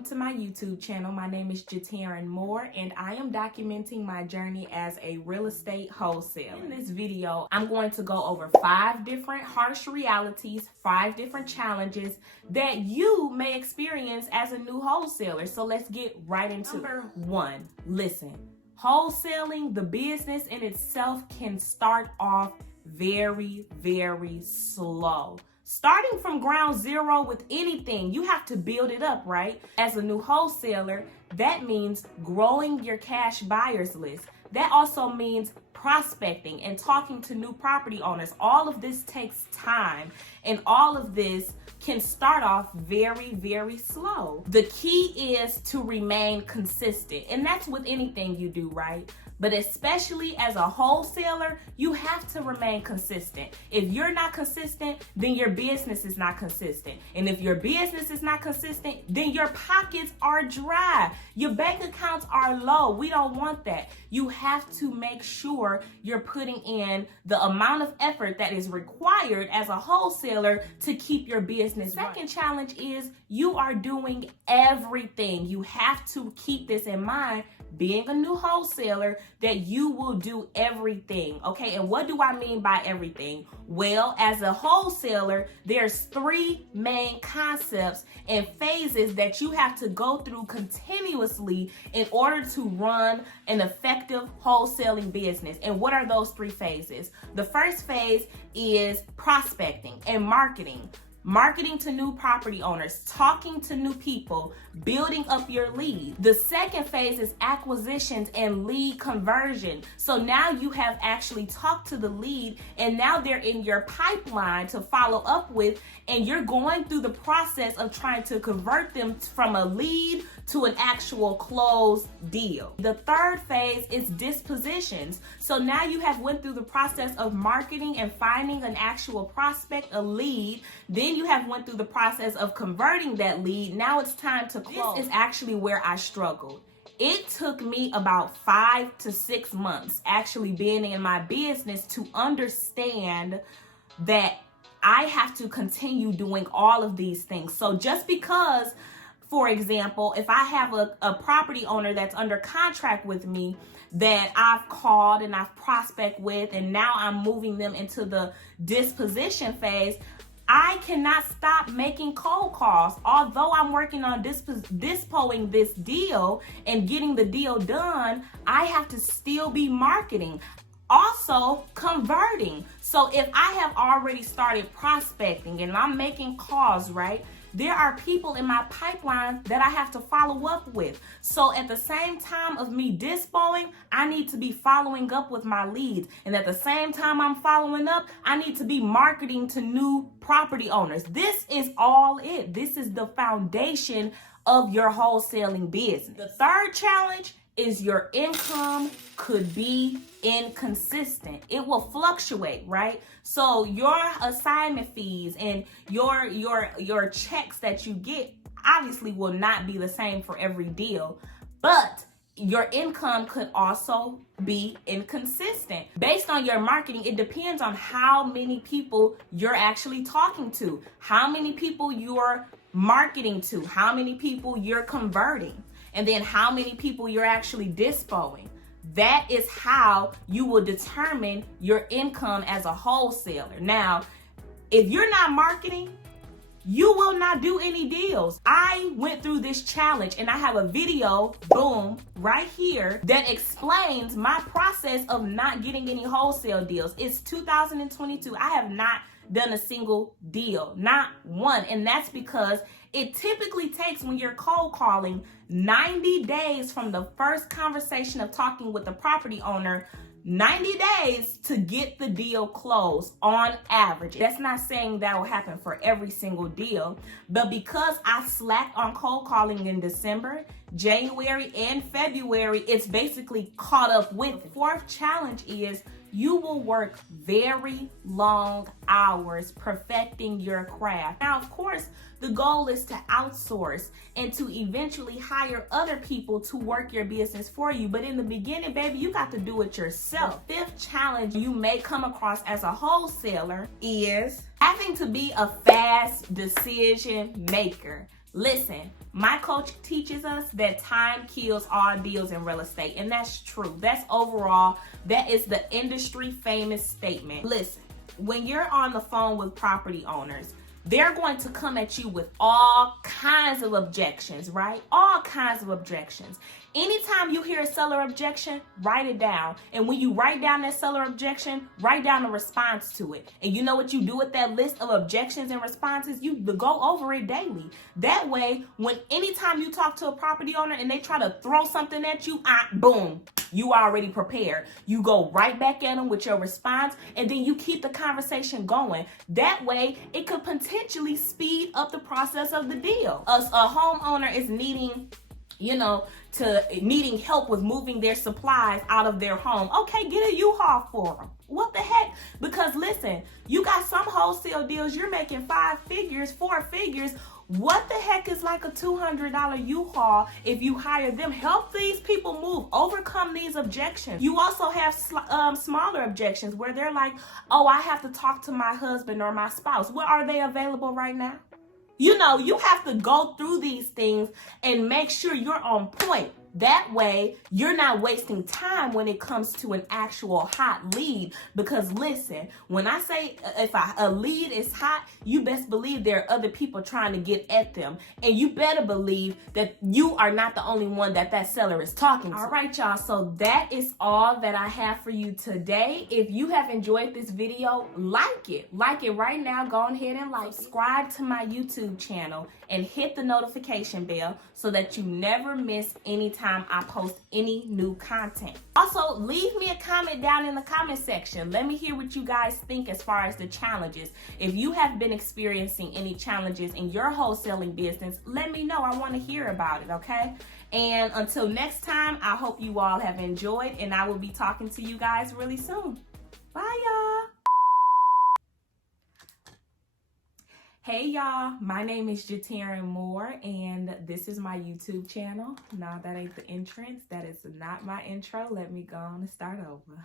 welcome to my YouTube channel. My name is Jatarin Moore and I am documenting my journey as a real estate wholesaler. In this video, I'm going to go over 5 different harsh realities, 5 different challenges that you may experience as a new wholesaler. So let's get right into it. Number 1, listen. Wholesaling, the business in itself, can start off very, very slow. Starting from ground zero with anything, you have to build it up, right? As a new wholesaler, that means growing your cash buyers list. That also means prospecting and talking to new property owners. All of this takes time, and all of this can start off very, very slow. The key is to remain consistent, and that's with anything you do, right? But especially as a wholesaler, you have to remain consistent. If you're not consistent, then your business is not consistent. And if your business is not consistent, then your pockets are dry. Your bank accounts are low. We don't want that. You have to make sure you're putting in the amount of effort that is required as a wholesaler to keep your business running. Second challenge is you are doing everything. You have to keep this in mind, being a new wholesaler, that you will do everything, okay? And what do I mean by everything? Well, as a wholesaler, there's 3 main concepts and phases that you have to go through continuously in order to run an effective wholesaling business. And what are those 3 phases? The first phase is prospecting and marketing. Marketing to new property owners, talking to new people, building up your lead. The second phase is acquisitions and lead conversion. So now you have actually talked to the lead and now they're in your pipeline to follow up with, and you're going through the process of trying to convert them from a lead to an actual closed deal. The third phase is dispositions. So now you have went through the process of marketing and finding an actual prospect, a lead. Then you have went through the process of converting that lead. Now it's time to close. This is actually where I struggled. It took me about 5 to 6 months actually being in my business to understand that I have to continue doing all of these things. So just because, for example, if I have a property owner that's under contract with me that I've called and I've prospect with, and now I'm moving them into the disposition phase, I cannot stop making cold calls. Although I'm working on dispoing this deal and getting the deal done, I have to still be marketing. Also converting. So if I have already started prospecting and I'm making calls, right? There are people in my pipeline that I have to follow up with. So at the same time of me dispoing, I need to be following up with my leads. And at the same time I'm following up, I need to be marketing to new property owners. This is all it. This is the foundation of your wholesaling business. The third challenge is your income could be inconsistent. It will fluctuate, right? So your assignment fees and your checks that you get obviously will not be the same for every deal, but your income could also be inconsistent. Based on your marketing, it depends on how many people you're actually talking to, how many people you're marketing to, how many people you're converting, and then how many people you're actually dispoing. That is how you will determine your income as a wholesaler. Now, if you're not marketing, you will not do any deals. I went through this challenge and I have a video, boom, right here, that explains my process of not getting any wholesale deals. It's 2022. I have not done a single deal, not one. And that's because it typically takes, when you're cold calling, 90 days from the first conversation of talking with the property owner, 90 days to get the deal closed on average. That's not saying that will happen for every single deal, but because I slacked on cold calling in December, January, and February, it's basically caught up with it. Fourth challenge is you will work very long hours perfecting your craft. Now, of course, the goal is to outsource and to eventually hire other people to work your business for you. But in the beginning, baby, you got to do it yourself. The 5th challenge you may come across as a wholesaler is having to be a fast decision maker. Listen, my coach teaches us that time kills all deals in real estate, and that's true. That's overall, that is the industry famous statement. Listen, when you're on the phone with property owners, they're going to come at you with all kinds of objections, right? All kinds of objections. Anytime you hear a seller objection, write it down. And when you write down that seller objection, write down a response to it. And you know what you do with that list of objections and responses? You go over it daily. That way, anytime you talk to a property owner and they try to throw something at you, boom, you already prepared. You go right back at them with your response, and then you keep the conversation going. That way, it could potentially speed up the process of the deal. A homeowner is needing help with moving their supplies out of their home. Okay, get a U-Haul for them. What the heck? Because listen, you got some wholesale deals, you're making 5 figures, 4 figures. What the heck is like a $200 U-Haul if you hire them? Help these people move, overcome these objections. You also have smaller objections where they're like, oh, I have to talk to my husband or my spouse. Well, are they available right now? You have to go through these things and make sure you're on point. That way, you're not wasting time when it comes to an actual hot lead. Because listen, when I say if a lead is hot, you best believe there are other people trying to get at them. And you better believe that you are not the only one that seller is talking to. All right, y'all. So that is all that I have for you today. If you have enjoyed this video, like it. Like it right now. Go ahead and subscribe to my YouTube channel and hit the notification bell so that you never miss any time I post any new content. Also, leave me a comment down in the comment section. Let me hear what you guys think as far as the challenges. If you have been experiencing any challenges in your wholesaling business, let me know. I want to hear about it, okay? And until next time, I hope you all have enjoyed, and I will be talking to you guys really soon. Bye, y'all. Hey y'all, my name is Jatarin Moore, and this is my YouTube channel. No, that ain't the entrance. That is not my intro. Let me go on and start over.